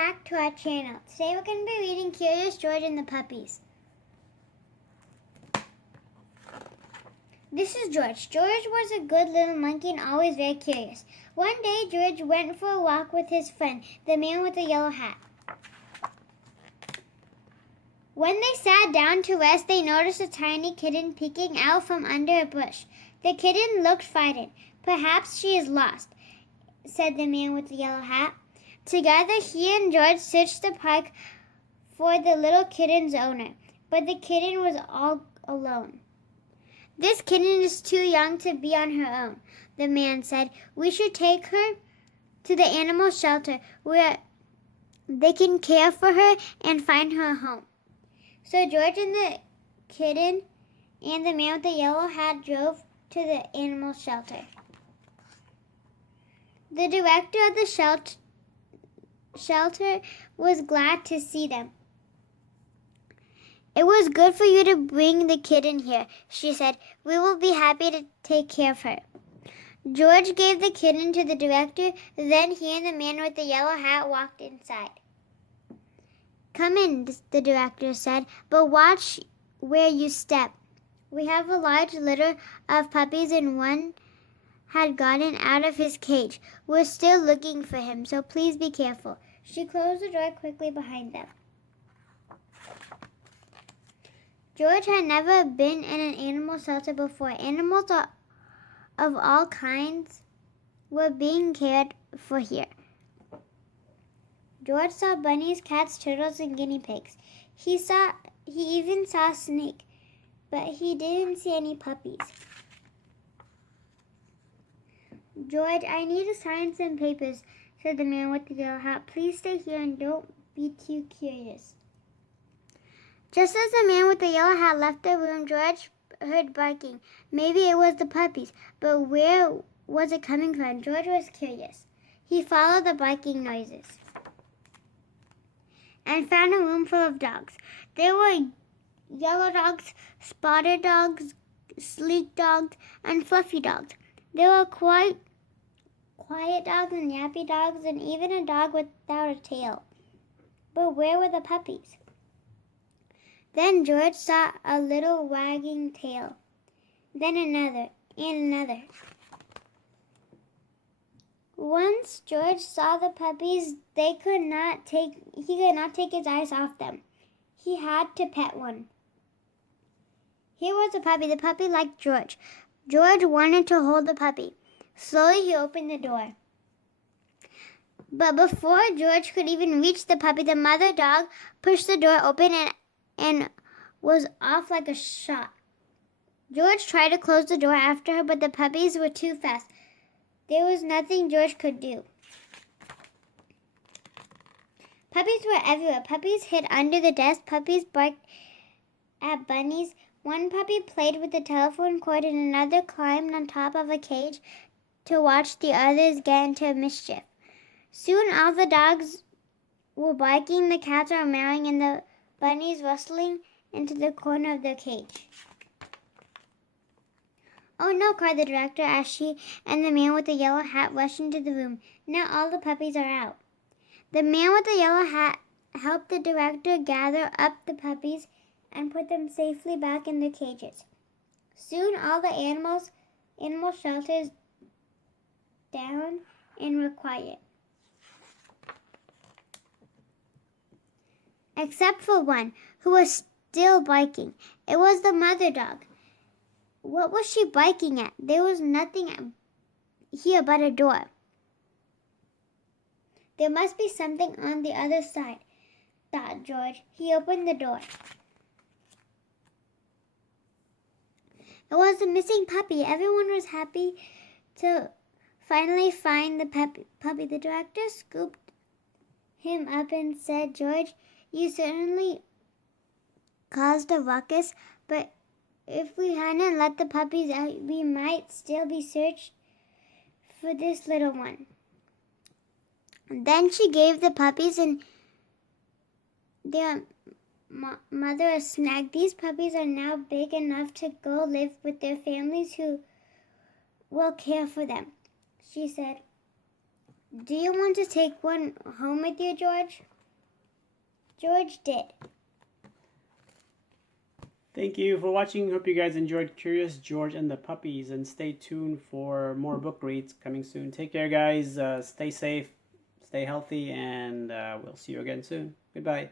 back to our channel. Today we're going to be reading Curious George and the Puppies. This is George. George was a good little monkey and always very curious. One day George went for a walk with his friend, the man with the yellow hat. When they sat down to rest, they noticed a tiny kitten peeking out from under a bush. The kitten looked frightened. "Perhaps she is lost," said the man with the yellow hat. Together, he and George searched the park for the little kitten's owner, but the kitten was all alone. "This kitten is too young to be on her own," the man said. "We should take her to the animal shelter where they can care for her and find her a home." So George and the kitten and the man with the yellow hat drove to the animal shelter. The director of the shelter was glad to see them. "It was good for you to bring the kitten here," she said. "We will be happy to take care of her." George gave the kitten to the director. Then he and the man with the yellow hat walked inside. "Come in," the director said, "but watch where you step. We have a large litter of puppies and one had gotten out of his cage. We're still looking for him, so please be careful." She closed the door quickly behind them. George had never been in an animal shelter before. Animals of all kinds were being cared for here. George saw bunnies, cats, turtles, and guinea pigs. He even saw a snake, but he didn't see any puppies. "George, I need to sign some papers," said the man with the yellow hat. "Please stay here and don't be too curious." Just as the man with the yellow hat left the room, George heard barking. Maybe it was the puppies, but where was it coming from? George was curious. He followed the barking noises and found a room full of dogs. There were yellow dogs, spotted dogs, sleek dogs, and fluffy dogs. There were quiet dogs and yappy dogs, and even a dog without a tail. But where were the puppies? Then George saw a little wagging tail. Then another and another. Once George saw the puppies, he could not take his eyes off them. He had to pet one. Here was a puppy. The puppy liked George. George wanted to hold the puppy. Slowly he opened the door. But before George could even reach the puppy, the mother dog pushed the door open and was off like a shot. George tried to close the door after her, but the puppies were too fast. There was nothing George could do. Puppies were everywhere. Puppies hid under the desk. Puppies barked at bunnies. One puppy played with the telephone cord and another climbed on top of a cage to watch the others get into mischief. Soon all the dogs were barking, the cats were meowing, and the bunnies rustling into the corner of their cage. "Oh no," cried the director as she and the man with the yellow hat rushed into the room. "Now all the puppies are out." The man with the yellow hat helped the director gather up the puppies and put them safely back in their cages. Soon all the animal shelters down and were quiet. Except for one, who was still barking. It was the mother dog. What was she barking at? There was nothing here but a door. There must be something on the other side, thought George. He opened the door. It was the missing puppy. Everyone was happy to finally find the puppy. The director scooped him up and said, "George, you certainly caused a ruckus, but if we hadn't let the puppies out, we might still be searched for this little one." Then she gave the puppies and their mother a snack. "These puppies are now big enough to go live with their families who will care for them," she said. Do you want to take one home with you, George? George did. Thank you for watching. Hope you guys enjoyed Curious George and the Puppies, and stay tuned for more book reads coming soon. Take care, guys. Stay safe, stay healthy, and we'll see you again soon. Goodbye.